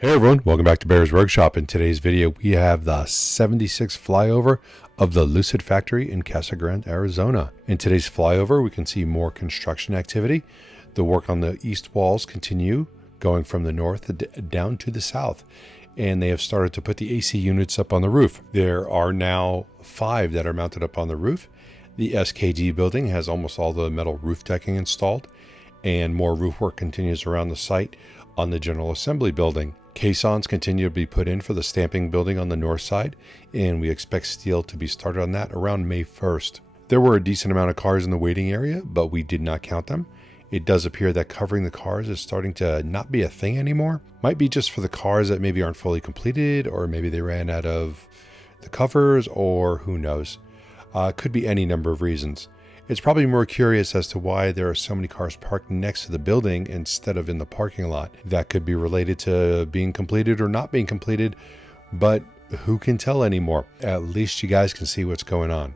Hey everyone, welcome back to Bear's Workshop. In today's video, we have the 76 flyover of the Lucid factory in Casa Grande, Arizona. In today's flyover, we can see more construction activity. The work on the east walls continue, going from the north down to the south. And they have started to put the AC units up on the roof. There are now 5 that are mounted up on the roof. The SKG building has almost all the metal roof decking installed, and more roof work continues around the site on the General Assembly building. Caissons continue to be put in for the stamping building on the north side, and we expect steel to be started on that around May 1st. There were a decent amount of cars in the waiting area, but we did not count them. It does appear that covering the cars is starting to not be a thing anymore. Might be just for the cars that maybe aren't fully completed, or maybe they ran out of the covers, or who knows. Could be any number of reasons. It's probably more curious as to why there are so many cars parked next to the building instead of in the parking lot. That could be related to being completed or not being completed, but who can tell anymore? At least you guys can see what's going on.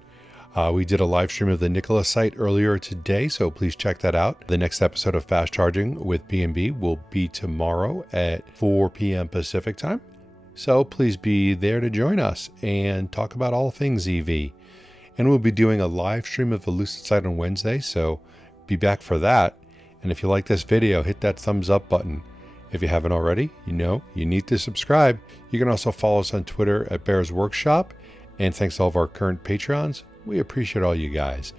We did a live stream of the Nikola site earlier today, so please check that out. The next episode of Fast Charging with B&B will be tomorrow at 4 p.m. Pacific time. So please be there to join us and talk about all things EV. And we'll be doing a live stream of the Lucid site on Wednesday, so be back for that. And if you like this video, hit that thumbs up button. If you haven't already, you know you need to subscribe. You can also follow us on Twitter at Bear's Workshop. And thanks to all of our current Patreons, we appreciate all you guys.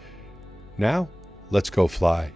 Now, let's go fly.